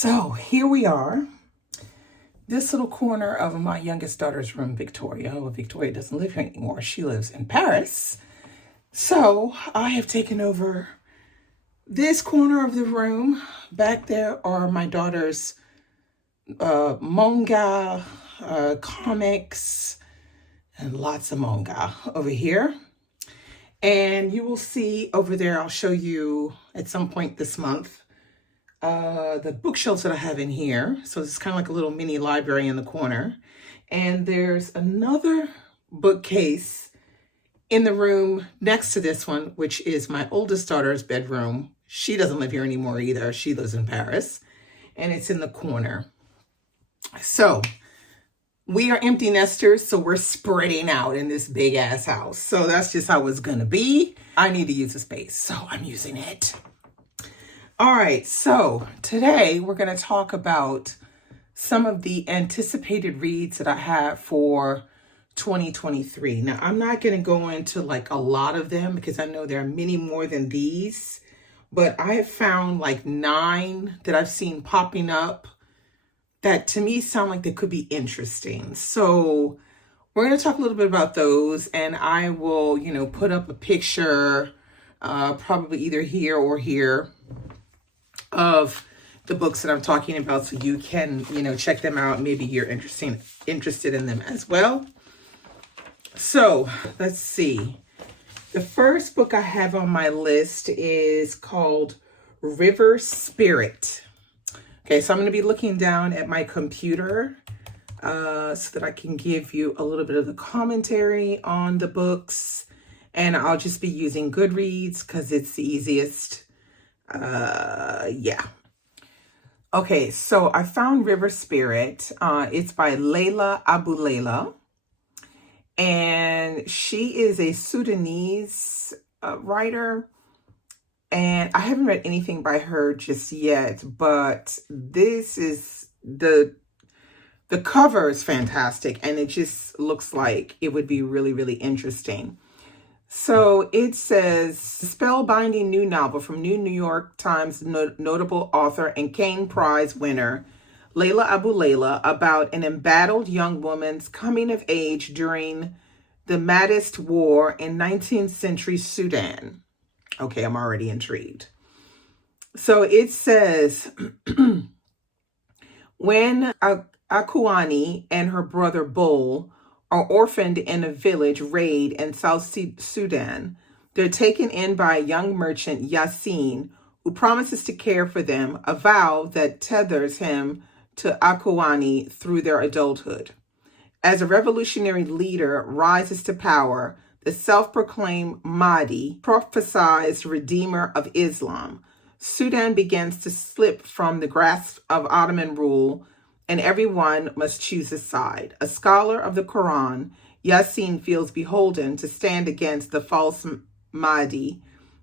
So here we are, this little corner of my youngest daughter's room, Victoria. Well, Victoria doesn't live here anymore. She lives in Paris. So I have taken over this corner of the room. Back there are my daughter's manga, comics, and lots of manga over here. And you will see over there, I'll show you at some point this month, the bookshelves that I have in here. So it's kind of like a little mini library in the corner. And there's another bookcase in the room next to this one, which is my oldest daughter's bedroom. She doesn't live here anymore either. She lives in Paris, and it's in the corner. So we are empty nesters, so we're spreading out in this big ass house. So that's just how it's gonna be. I need to use the space, so I'm using it. All right, so today we're going to talk about some of the anticipated reads that I have for 2023. Now, I'm not going to go into like a lot of them because I know there are many more than these, but I have found like 9 that I've seen popping up that to me sound like they could be interesting. So we're going to talk a little bit about those, and I will, put up a picture, probably either here or here, of the books that I'm talking about, so you can, check them out. Maybe you're interested in them as well. So let's see. The first book I have on my list is called River Spirit. Okay, so I'm going to be looking down at my computer so that I can give you a little bit of the commentary on the books. And I'll just be using Goodreads because it's the easiest. Yeah. Okay, so I found River Spirit. It's by Layla Abu Layla. And she is a Sudanese writer. And I haven't read anything by her just yet, but this is the cover is fantastic, and it just looks like it would be really, really interesting. So it says, spellbinding new novel from New York Times notable author and Kane Prize winner Layla Abu Layla about an embattled young woman's coming of age during the Mahdist War in 19th century Sudan. Okay, I'm already intrigued. So it says, when Akuani and her brother Bull are orphaned in a village raid in South Sudan, they're taken in by a young merchant, Yasin, who promises to care for them, a vow that tethers him to Akuani through their adulthood. As a revolutionary leader rises to power, the self-proclaimed Mahdi, prophesied redeemer of Islam, Sudan begins to slip from the grasp of Ottoman rule, and everyone must choose a side. A scholar of the Quran, Yasin feels beholden to stand against the false Mahdi,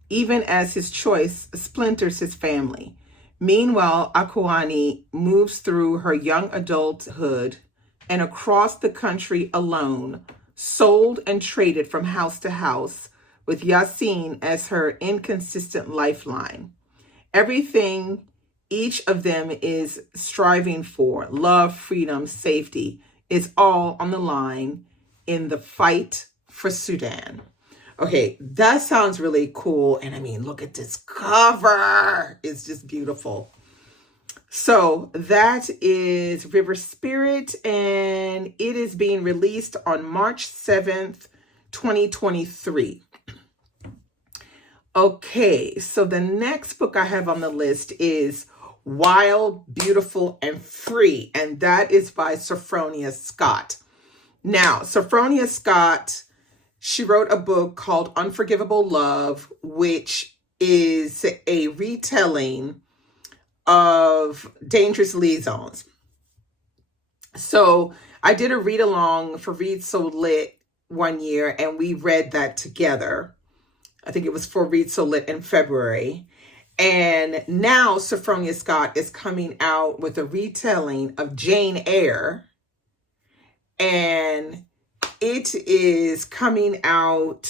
even as his choice splinters his family. Meanwhile, Akuani moves through her young adulthood and across the country alone, sold and traded from house to house, with Yasin as her inconsistent lifeline. Everything each of them is striving for, love, freedom, safety, is all on the line in the fight for Sudan. Okay, that sounds really cool. And I mean, look at this cover. It's just beautiful. So that is River Spirit, and it is being released on March 7th, 2023. Okay, so the next book I have on the list is Wild, Beautiful, and Free, and that is by Sophronia Scott. Now, Sophronia Scott, she wrote a book called Unforgivable Love, which is a retelling of Dangerous Liaisons. So I did a read along for Read So Lit one year, and we read that together. I think it was for Read So Lit in February. And now Sophronia Scott is coming out with a retelling of Jane Eyre. And it is coming out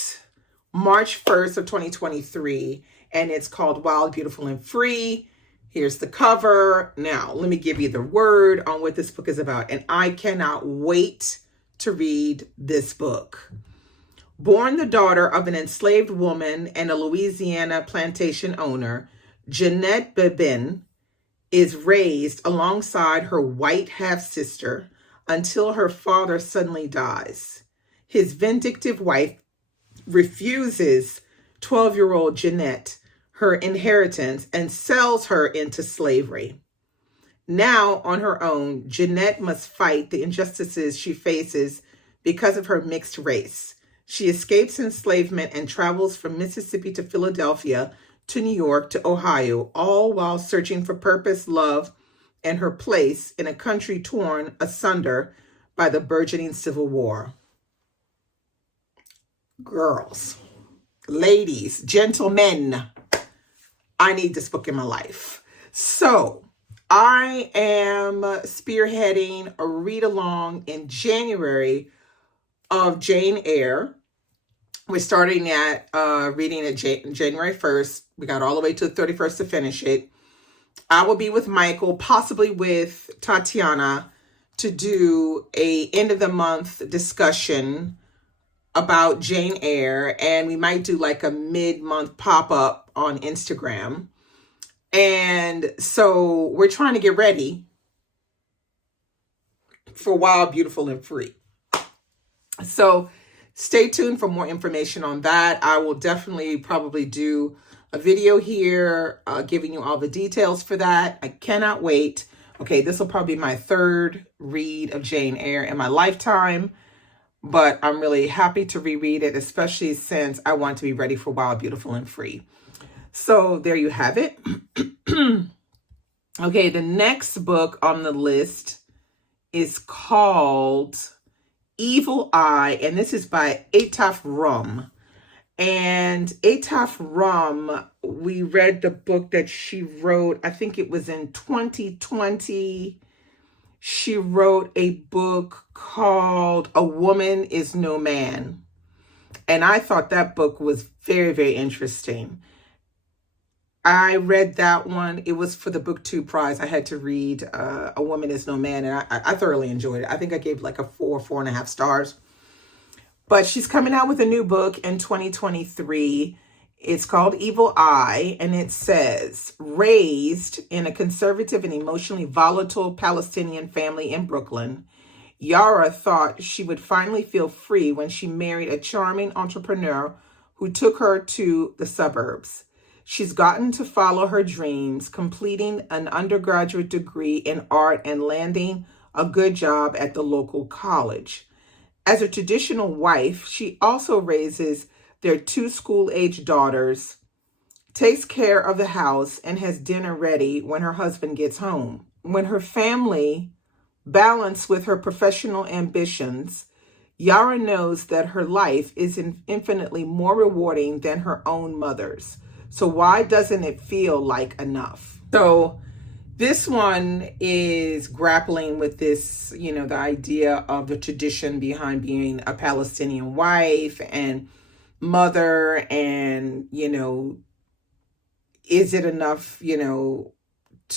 March 1st of 2023. And it's called Wild, Beautiful, and Free. Here's the cover. Now, let me give you the word on what this book is about. And I cannot wait to read this book. Born the daughter of an enslaved woman and a Louisiana plantation owner, Jeanette Bebin is raised alongside her white half-sister until her father suddenly dies. His vindictive wife refuses 12-year-old Jeanette her inheritance and sells her into slavery. Now, on her own, Jeanette must fight the injustices she faces because of her mixed race. She escapes enslavement and travels from Mississippi to Philadelphia to New York to Ohio, all while searching for purpose, love, and her place in a country torn asunder by the burgeoning Civil War. Girls, ladies, gentlemen, I need this book in my life. So I am spearheading a read-along in January of Jane Eyre. We're starting at reading at January 1st. We got all the way to the 31st to finish it. I will be with Michael, possibly with Tatiana, to do a end of the month discussion about Jane Eyre, and we might do like a mid-month pop-up on Instagram. And so we're trying to get ready for Wild, Beautiful, and Free. So stay tuned for more information on that. I will definitely probably do a video here giving you all the details for that. I cannot wait. Okay, this will probably be my third read of Jane Eyre in my lifetime, but I'm really happy to reread it, especially since I want to be ready for Wild, Beautiful, and Free. So there you have it. Okay, the next book on the list is called Evil Eye, and this is by Ataf Rum. And Ataf Rum, we read the book that she wrote, I think it was in 2020. She wrote a book called A Woman Is No Man. And I thought that book was very, very interesting. I read that one. It was for the Book 2 prize. I had to read A Woman Is No Man, and I thoroughly enjoyed it. I think I gave like a 4.5 stars. But she's coming out with a new book in 2023. It's called Evil Eye, and it says, raised in a conservative and emotionally volatile Palestinian family in Brooklyn, Yara thought she would finally feel free when she married a charming entrepreneur who took her to the suburbs. She's gotten to follow her dreams, completing an undergraduate degree in art and landing a good job at the local college. As a traditional wife, she also raises their 2 school-age daughters, takes care of the house, and has dinner ready when her husband gets home. When her family balance with her professional ambitions, Yara knows that her life is infinitely more rewarding than her own mother's. So why doesn't it feel like enough? So this one is grappling with this, the idea of the tradition behind being a Palestinian wife and mother, and, is it enough, to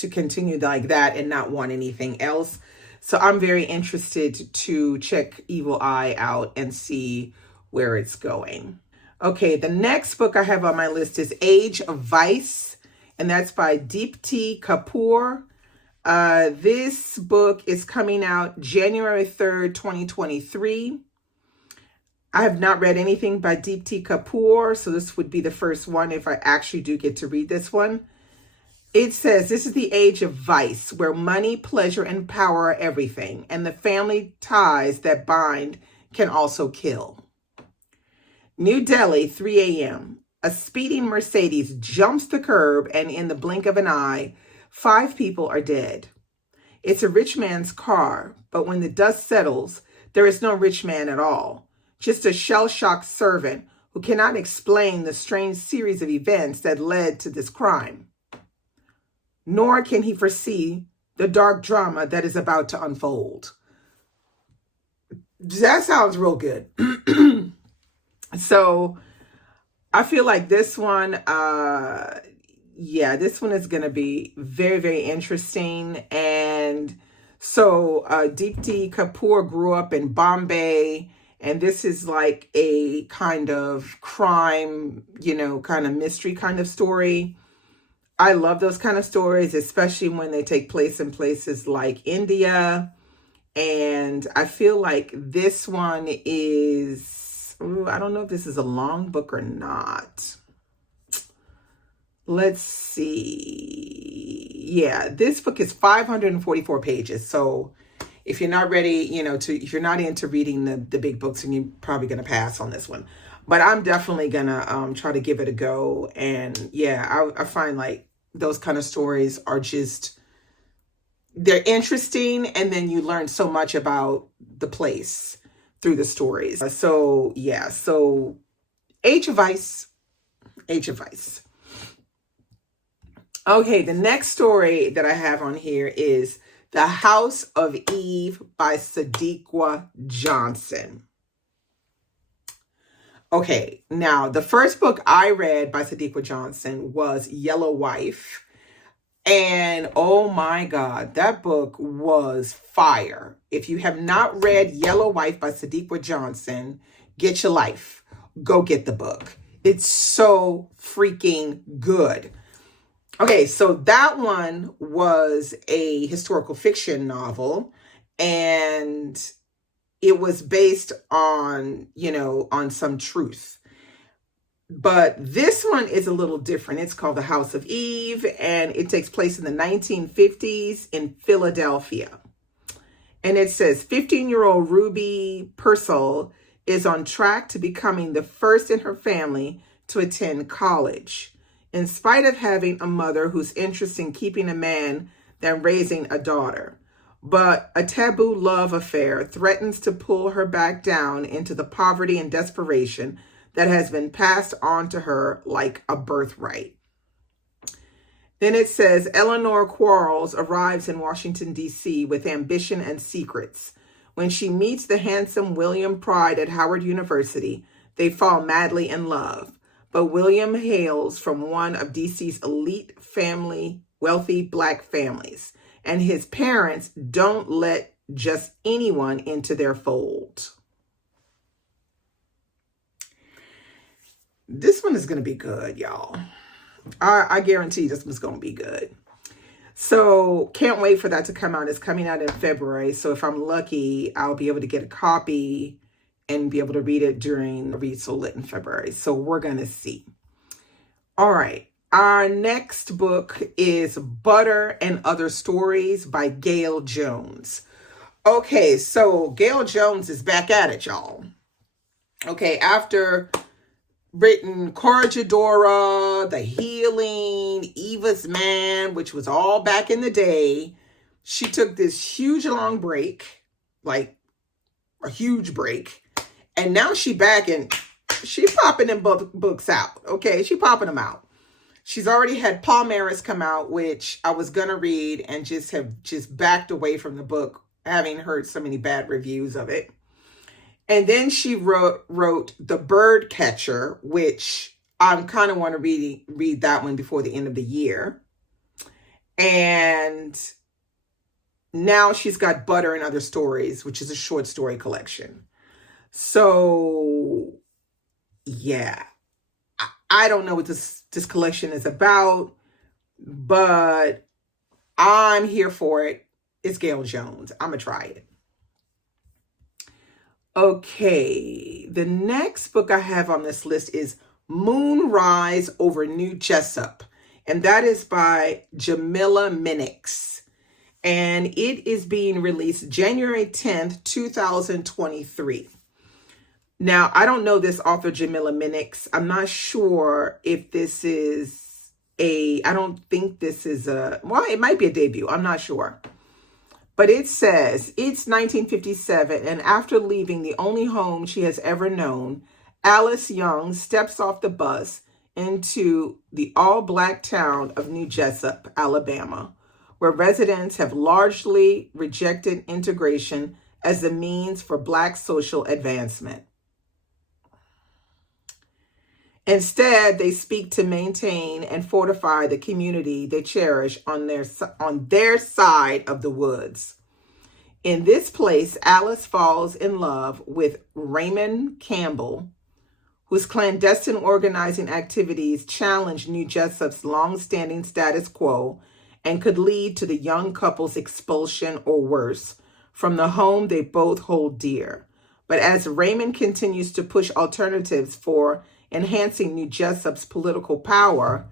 continue like that and not want anything else? So I'm very interested to check Evil Eye out and see where it's going. Okay, the next book I have on my list is Age of Vice, and that's by Deepti Kapoor. This book is coming out January 3rd, 2023. I have not read anything by Deepti Kapoor, so this would be the first one if I actually do get to read this one. It says, this is the age of vice, where money, pleasure, and power are everything, and the family ties that bind can also kill. New Delhi, 3 a.m. A speeding Mercedes jumps the curb, and in the blink of an eye, 5 people are dead. It's a rich man's car, but when the dust settles, there is no rich man at all, just a shell-shocked servant who cannot explain the strange series of events that led to this crime. Nor can he foresee the dark drama that is about to unfold. That sounds real good. So I feel like this one, yeah, this one is going to be very, very interesting. And so Deepti Kapoor grew up in Bombay, and this is like a kind of crime, you know, kind of mystery kind of story. I love those kind of stories, especially when they take place in places like India. And I feel like this one is, ooh, I don't know if this is a long book or not. Let's see. Yeah, this book is 544 pages. So if you're not ready, you know, if you're not into reading the big books, then you're probably going to pass on this one. But I'm definitely going to try to give it a go. And yeah, I find like those kind of stories are just, they're interesting. And then you learn so much about the place through the stories. So yeah, so Age of Ice. Okay, the next story that I have on here is The House of Eve by Sadiqa Johnson. Okay, now the first book I read by Sadiqa Johnson was Yellow Wife. And oh my God, that book was fire. If you have not read Yellow Wife by Sadiqa Johnson, get your life. Go get the book. It's so freaking good. Okay, so that one was a historical fiction novel, and it was based on, you know, on some truth. But this one is a little different. It's called The House of Eve, and it takes place in the 1950s in Philadelphia. And it says 15-year-old Ruby Purcell is on track to becoming the first in her family to attend college, in spite of having a mother who's interested in keeping a man than raising a daughter. But a taboo love affair threatens to pull her back down into the poverty and desperation that has been passed on to her like a birthright. Then it says Eleanor Quarles arrives in Washington, D.C. with ambition and secrets. When she meets the handsome William Pride at Howard University, they fall madly in love. But William hails from one of DC's elite family, wealthy Black families, and his parents don't let just anyone into their fold. This one is going to be good, y'all. I guarantee this one's going to be good. So can't wait for that to come out. It's coming out in February. So if I'm lucky, I'll be able to get a copy and be able to read it during Read So Lit in February. So we're going to see. All right. Our next book is Butter and Other Stories by Gail Jones. Okay, so Gail Jones is back at it, y'all. Okay, after written Corregidora, The Healing, Eva's Man, which was all back in the day, she took this huge long break, like a huge break. And now she back and she popping them books out. Okay, she popping them out. She's already had Palmaris come out, which I was going to read and just have backed away from the book, having heard so many bad reviews of it. And then she wrote The Bird Catcher, which I kind of want to read that one before the end of the year. And now she's got Butter and Other Stories, which is a short story collection. So, yeah, I don't know what this collection is about, but I'm here for it. It's Gail Jones. I'm going to try it. Okay, the next book I have on this list is Moonrise Over New Jessup, and that is by Jamila Minix. And it is being released January 10th, 2023. Now, I don't know this author, Jamila Minix. I'm not sure if this is I don't think this is well, it might be a debut. I'm not sure. But it says, it's 1957, and after leaving the only home she has ever known, Alice Young steps off the bus into the all-Black town of New Jessup, Alabama, where residents have largely rejected integration as a means for Black social advancement. Instead, they speak to maintain and fortify the community they cherish on their side of the woods. In this place, Alice falls in love with Raymond Campbell, whose clandestine organizing activities challenge New Jessup's long-standing status quo and could lead to the young couple's expulsion or worse from the home they both hold dear. But as Raymond continues to push alternatives for enhancing New Jessup's political power,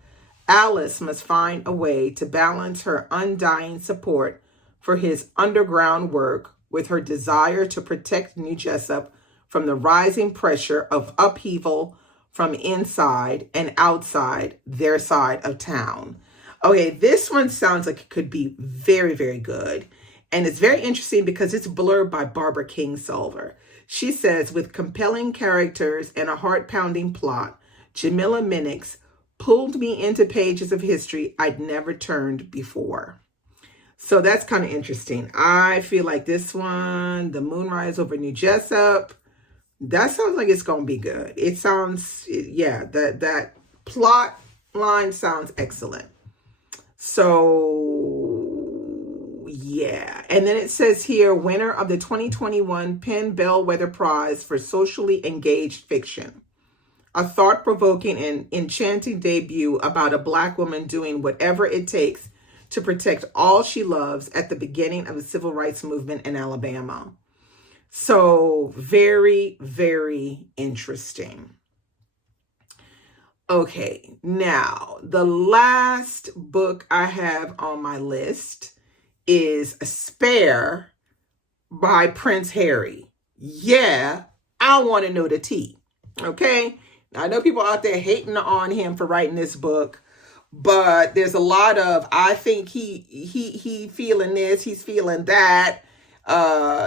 Alice must find a way to balance her undying support for his underground work with her desire to protect New Jessup from the rising pressure of upheaval from inside and outside their side of town. Okay, this one sounds like it could be very, very good. And it's very interesting because it's blurred by Barbara Kingsolver. She says, with compelling characters and a heart-pounding plot, Jamila Minix pulled me into pages of history I'd never turned before. So that's kind of interesting. I feel like this one, The Moonrise over New Jessup, that sounds like it's going to be good. It sounds, yeah, that plot line sounds excellent. So, yeah. And then it says here, winner of the 2021 Penn Bellwether Prize for Socially Engaged Fiction. A thought-provoking and enchanting debut about a Black woman doing whatever it takes to protect all she loves at the beginning of the civil rights movement in Alabama. So very, very interesting. Okay, now the last book I have on my list is Spare by Prince Harry. Yeah, I want to know the tea. Okay, now, I know people out there hating on him for writing this book, but there's a lot of, I think he feeling this, he's feeling that.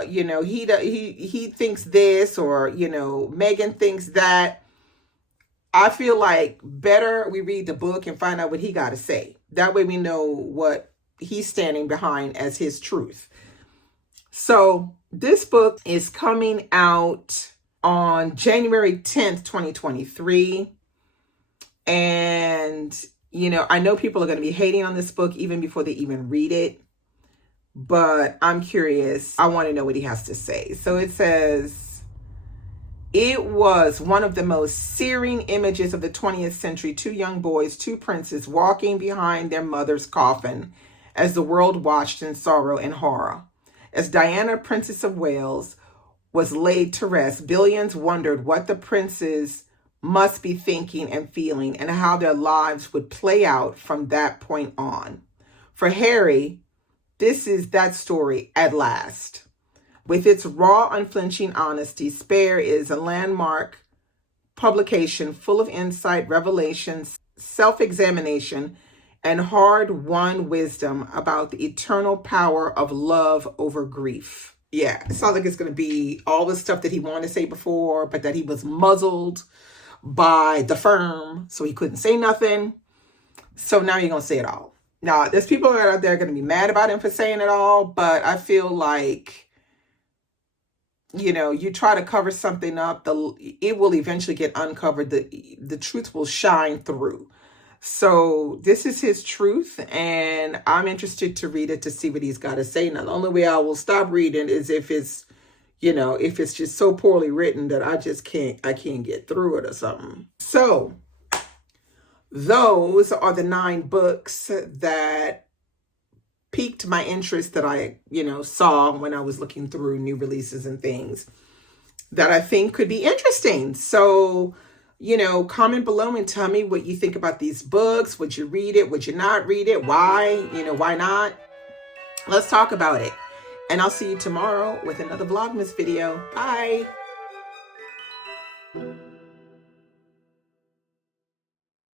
He thinks this, or, Megan thinks that. I feel like better we read the book and find out what he got to say. That way we know what he's standing behind as his truth. So this book is coming out on January 10th, 2023. And, I know people are going to be hating on this book even before they even read it. But I'm curious. I want to know what he has to say. So it says, it was one of the most searing images of the 20th century. Two young boys, two princes, walking behind their mother's coffin as the world watched in sorrow and horror. As Diana, Princess of Wales, was laid to rest, billions wondered what the princes must be thinking and feeling and how their lives would play out from that point on. For Harry, this is that story at last. With its raw, unflinching honesty, Spare is a landmark publication full of insight, revelations, self-examination, and hard-won wisdom about the eternal power of love over grief. Yeah, it sounds like it's going to be all the stuff that he wanted to say before, but that he was muzzled by the firm, so he couldn't say nothing. So now you're going to say it all. Now, there's people out there going to be mad about him for saying it all, but I feel like, you try to cover something up, it will eventually get uncovered. The truth will shine through. So this is his truth, and I'm interested to read it to see what he's got to say. Now, the only way I will stop reading is if it's, if it's just so poorly written that I can't get through it or something. So those are the 9 books that piqued my interest that I, saw when I was looking through new releases and things that I think could be interesting. So, comment below and tell me what you think about these books. Would you read it? Would you not read it? Why? Why not? Let's talk about it. And I'll see you tomorrow with another Vlogmas video. Bye.